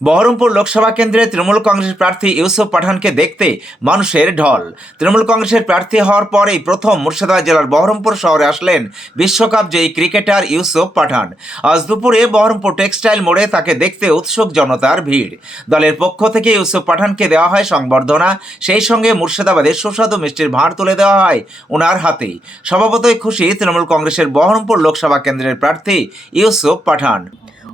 বহরমপুর লোকসভা কেন্দ্রে তৃণমূল কংগ্রেস প্রার্থী ইউসুফ পাঠানকে দেখতে মানুষের ঢল। তৃণমূল কংগ্রেসের প্রার্থী হওয়ার পরেই প্রথম মুর্শিদাবাদ জেলার বহরমপুর শহরে আসলেন বিশ্বকাপ জয়ী ক্রিকেটার ইউসুফ পাঠান। আজ দুপুরে বহরমপুর টেক্সটাইল মোড়ে তাকে দেখতে উৎসুক জনতার ভিড়। দলের পক্ষ থেকে ইউসুফ পাঠানকে দেওয়া হয় সংবর্ধনা। সেই সঙ্গে মুর্শিদাবাদের সুস্বাদু মিষ্টির ভাঁড় তুলে দেওয়া হয় ওনার হাতেই। স্বভাবতই খুশি তৃণমূল কংগ্রেসের বহরমপুর লোকসভা কেন্দ্রের প্রার্থী ইউসুফ পাঠান।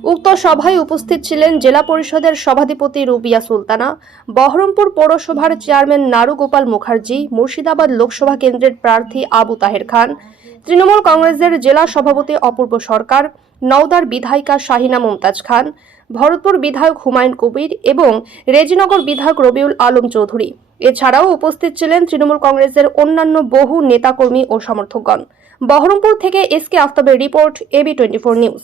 উক্ত সভায় উপস্থিত ছিলেন জেলা পরিষদের সভাধিপতি রুবিয়া সুলতানা, বহরমপুর পৌরসভার চেয়ারম্যান নারুগোপাল মুখার্জি, মুর্শিদাবাদ লোকসভা কেন্দ্রের প্রার্থী আবু তাহের খান, তৃণমূল কংগ্রেসের জেলা সভাপতি অপূর্ব সরকার, নওদার বিধায়িকা শাহিনা মুমতাজ খান, ভরতপুর বিধায়ক হুমায়ুন কবির এবং রেজিনগর বিধায়ক রবিউল আলম চৌধুরী। এছাড়াও উপস্থিত ছিলেন তৃণমূল কংগ্রেসের অন্যান্য বহু নেতাকর্মী ও সমর্থকগণ। বহরমপুর থেকে S K আফতাবের report AB twenty four news.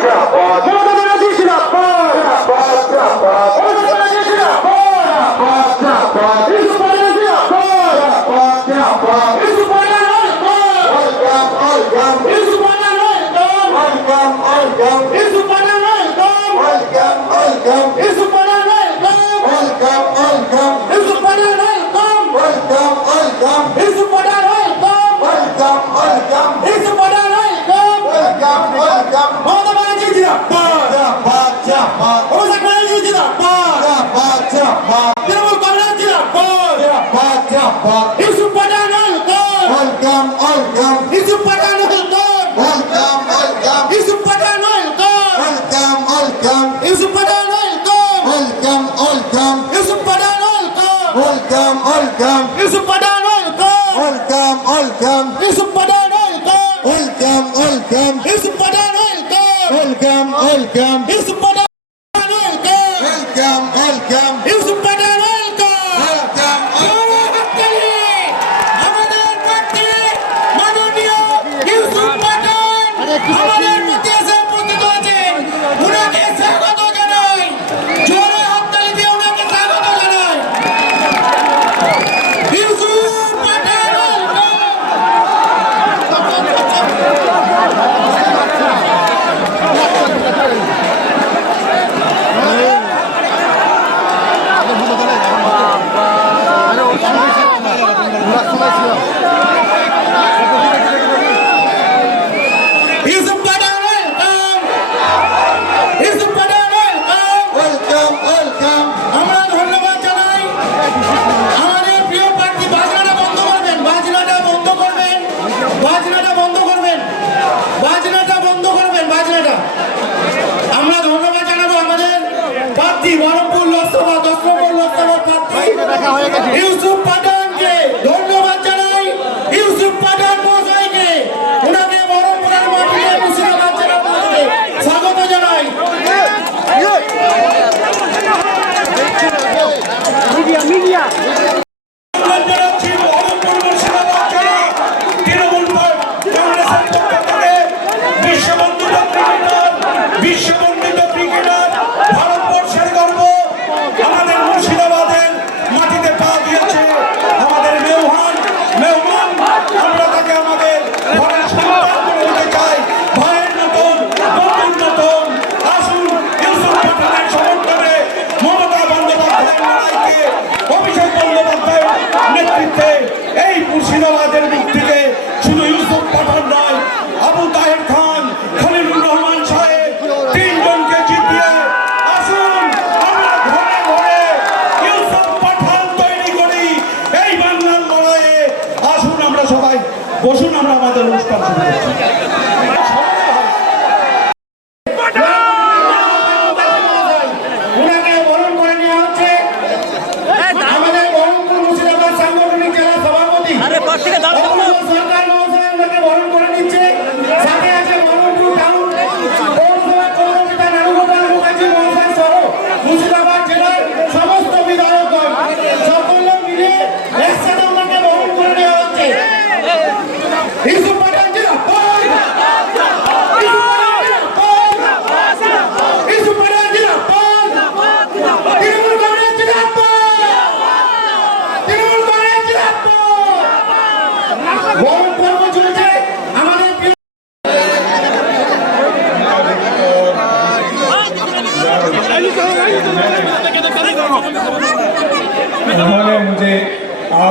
Mamata Banerjee জিন্দাবাদ Welcome. Yusuf welcome. Welcome, welcome. Welcome. Welcome, welcome. Welcome. Welcome, welcome. Amém.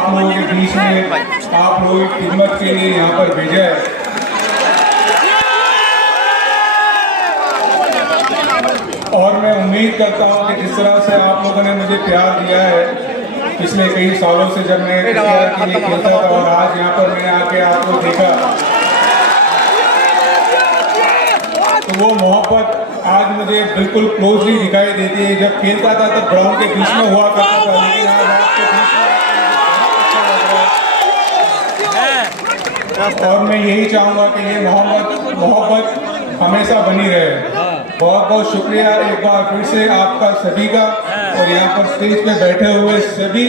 आप लोगों के बीच में आप लोगों की खिदमत के लिए यहाँ पर भेजा है और मैं उम्मीद करता हूँ कि जिस तरह से आप लोगों ने मुझे प्यार दिया है पिछले कई सालों से जब मैं के लिए खेलता था और आज यहाँ पर मैंने आके आपको देखा तो वो मोहब्बत आज मुझे बिल्कुल क्लोजली दिखाई देती है। जब खेलता था तब ग्राउंड के बीच में हुआ करता था लेकिन आज आपके बीच में और मैं यही चाहूँगा कि ये मोहब्बत मोहब्बत हमेशा बनी रहे। बहुत बहुत शुक्रिया एक बार फिर से आपका सभी का। और यहाँ पर स्टेज पे बैठे हुए सभी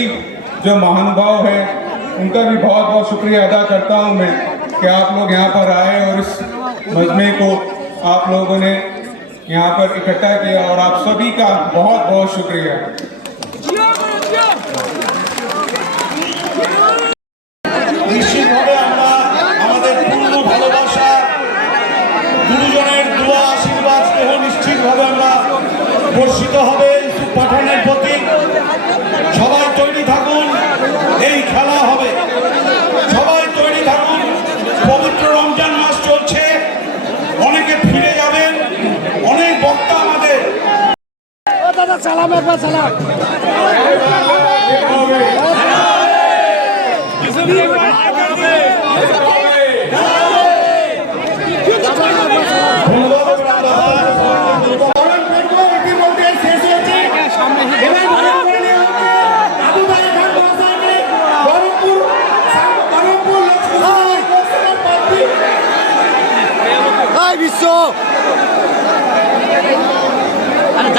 जो महानुभाव हैं, उनका भी बहुत बहुत शुक्रिया अदा करता हूँ मैं कि आप लोग यहाँ पर आए और इस मजमे को आप लोगों ने यहाँ पर इकट्ठा किया। और आप सभी का बहुत बहुत शुक्रिया। বর্ষিত হবে পঠনের প্রতি। সবাই তৈরি থাকুন, এই খেলা হবে। সবাই তৈরি থাকুন, পবিত্র রমজান মাস চলছে। অনেকে ফিরে যাবেন, অনেক বক্তা আমাদের। বরণ পর্ব ইতিমধ্যে শেষ হয়েছে এবার বরণ করে নেওয়া হচ্ছে আবু তাহের খান মহাশয়কে বহরমপুর বহরমপুর লোকসভা লোকসভার প্রার্থী এই বিশ্ব আরে যাত্রা লিদি দাও তুই গরম গেলে না সানশাইন সামনে ফাঁকা রাখো তো সামনেটা ফাঁকা করছে না বললে হবে নাকি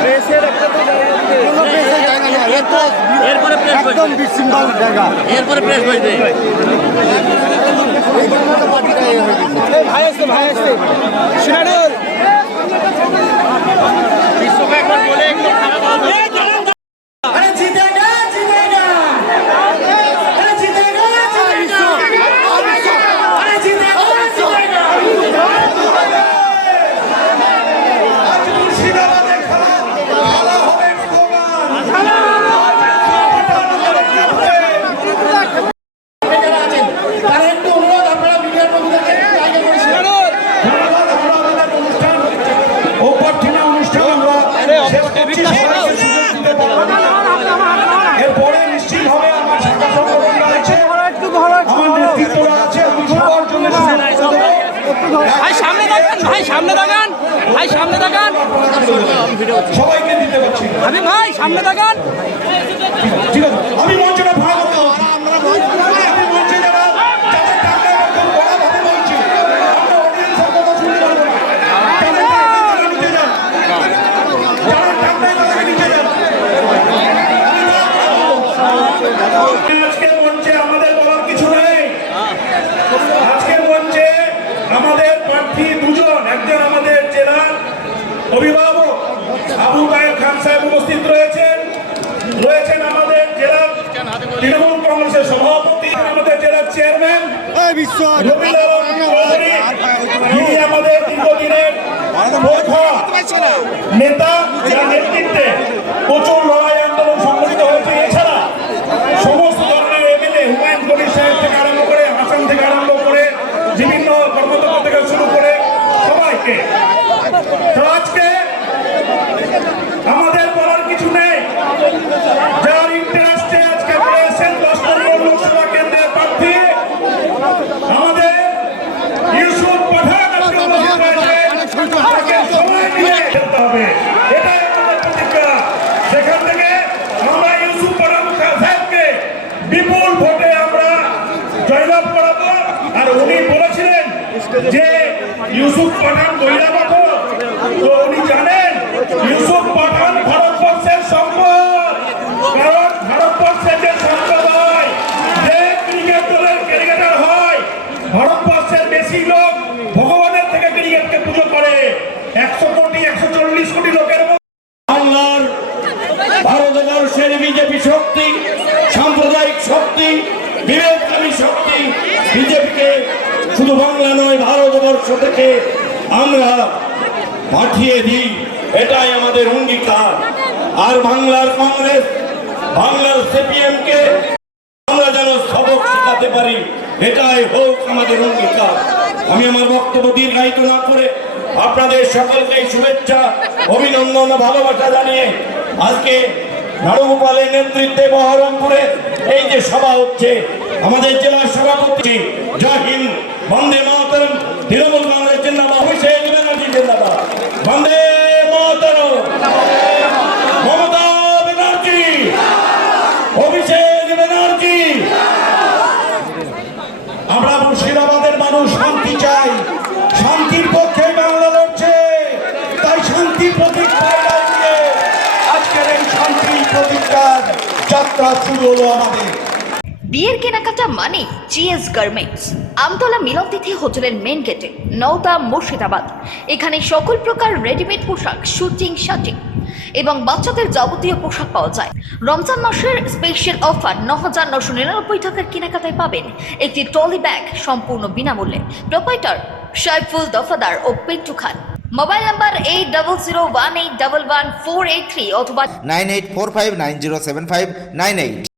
প্রেসের একটা তো জায়গা নেই। এরপরে প্রেস একদম বিশৃঙ্খল জায়গা। এরপরে প্রেস বসবে ভাই আসছে ভাই আসছে। একবার বলে একটু খারাপ ভাই সামনে দেখান ভাই সামনে দেখান ভাই সামনে দেখান সবাইকে দিতে পারছি আমি ভাই সামনে দেখান ঠিক আছে আমি মঞ্চটা ভাড়া করতে বলছি। আমি মঞ্চে যারা যাদের টাকা এরকম বড়ভাবে বলছি, আমরা audience-এর কথা শুনতে পারব না। যাদের টাকা তারা নিচে যান। যারা টাকা তাদেরকে নিচে যান। আজকের মঞ্চে আমাদের বলার কিছু নেই আজকের মঞ্চে আমাদের প্রার্থী দুজন একজন আমাদের জেলার অভিভাবক আবু তায়েব খান সাহেব উপস্থিত রয়েছেন। রয়েছেন আমাদের জেলা তৃণমূল কংগ্রেসের সভাপতি আমাদের জেলার চেয়ারম্যান চৌধুরী আমাদের দীর্ঘদিনের নেতা নেতৃত্বে প্রচুর লড়াই আন্দোলন সংগঠিত হয়েছে এছাড়া সমস্ত ধরনের এমএলএ হুমায়ুন কবির সাহেব থেকে আরম্ভ করে হাসান থেকে আরম্ভ করে বিভিন্ন কর্মকর্তা থেকে শুরু করে সবাইকে তো আজকে আমাদের বলার কিছু নেই যার ইন্টারেস্টে আজকে পেয়েছেন দশ নম্বর লোকসভা কেন্দ্রের প্রার্থী আমাদের ইউসুফ পাঠান আজকে উপস্থিত রয়েছেন। তাকে সময় নিয়ে খেলতে হবে এটাই আমাদের প্রতিজ্ঞা সেখান থেকে আমরা ইউসুফ পাঠান সাহেবকে বিপুল ভোটে আমরা জয়লাভ করাবো আর উনি বলেছিলেন যে ইউসুফ পাঠান বহিরাগত তো উনি জানেন ইউসুফ পাঠান ভারতবর্ষের সম্পদ কারণ ভারতবর্ষের যে সম্প্রদায় যে ক্রিকেট দলের ক্রিকেটার ভারতবর্ষ থেকে আমরা পাঠিয়ে দিই। এটাই আমাদের অঙ্গীকার। আর বাংলার কংগ্রেস, বাংলার সিপিএম কে আমরা যেন সবক শেখাতে পারি, এটাই হোক আমাদের অঙ্গীকার। আমি আমার বক্তব্য দীর্ঘায়িত না করে আপনাদের সকলকে শুভেচ্ছা, অভিনন্দন ভালোবাসা জানিয়ে আজকে নারুগোপালের নেতৃত্বে বহরমপুরে এই যে সভা হচ্ছে, আমাদের জেলা সভাপতি জয় হিন্দ, বন্দে মাতরম। তৃণমূল কংগ্রেস জিন্দাবাদ, অভিষেক ব্যানার্জি জিন্দাবাদ। বন্দে মাতরম। মমতা ব্যানার্জি। অভিষেক ব্যানার্জি। আমরা মুর্শিদাবাদের মানুষ, শান্তি চাই। শান্তির পক্ষে বাংলা লড়ছে। তাই শান্তির দিয়ে আজকের এই শান্তি প্রতিজ্ঞার যাত্রা শুরু হলো আমাদের। বিয়ের কেনাকাটা মানে জিএস গার্মেন্টস আমতলা মিলনতিথি হোটেলের মেন গেটে নওদা মুর্শিদাবাদ। এখানে সকল প্রকার রেডিমেড পোশাক শুটিং শাটিং এবং বাচ্চাদের যাবতীয় পোশাক পাওয়া যায়। রমজান মাসের স্পেশাল অফার ন হাজার নশো নিরানব্বই টাকার কেনাকাটায় পাবেন একটি ট্রলি ব্যাগ সম্পূর্ণ বিনামূল্যে। প্রোপাইটার সাইফুল দফাদার ও Pintu Khan. Mobile number eight double zero one eight double one four eight three অথবা nine eight four five nine zero seven five nine eight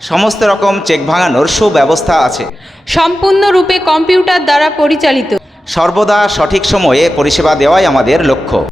সমস্ত রকম চেক ভাঙানোর সুব্যবস্থা আছে। সম্পূর্ণরূপে কম্পিউটার দ্বারা পরিচালিত। সর্বদা সঠিক সময়ে পরিষেবা দেওয়াই আমাদের লক্ষ্য।